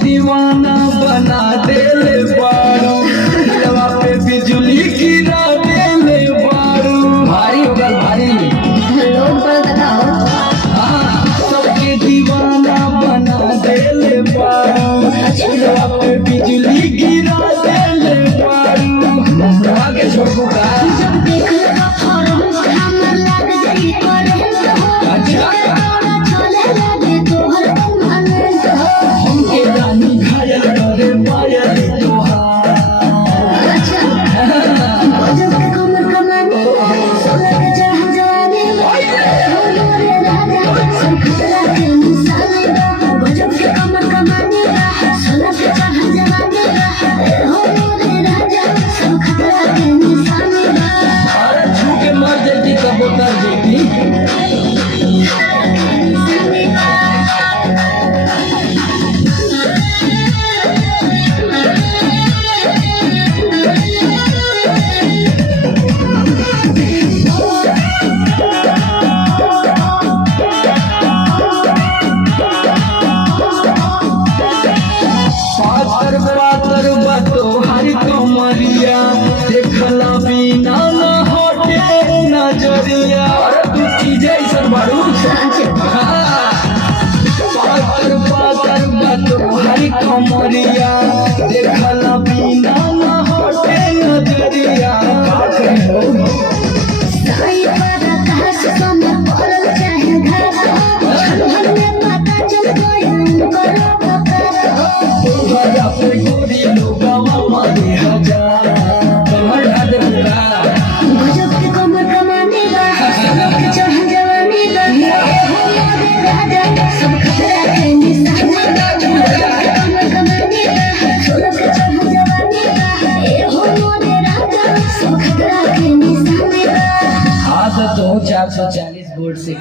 दीवाना बना देले बारू, दिलवा पे बिजली गिरा देले बारू। भारी होगा भारी लोग पर बताओ। हाँ, सबके दीवाना बना देले बारू, दिलवा पे बिजली गिरा देले बारू। आगे छोड़ू का जब देखो फॉर्म हमर लग जाई करे अच्छा चले लगे तोहर मन हमके रानी घायल करे पायल तोहार। अच्छा गजब के कमर कमाने सोलह के चाह जवानी मोरे राजा सब खतरा के निशाने गजब के कमर कमाने सोलह के चाह जवानी मोरे राजा सब खतरा के निशाने अरे छू के मर जाती कबूतर देती। पातर पातर बातो हरी कमरिया देखला बिना न हटे नजरिया। अरे तू चीज ऐसा बारू पातर पातर बातो हरी कमरिया देखला बिना न हटे नजरिया। साई पर आकाश कमर पड़ल चाहे घाटा हमने पता चल गया करो तोहरा पे गोरी लोगा मारे हजार कमर ढाल पूरा। गजब के कमर कमाने सब के चाह जवानी मोरे राजा सब खतरा के निशाने गजब के कमर कमाने सब के चाह जवानी मोरे राजा सब खतरा के निशाने। हाँ तो 440 बोर्ड से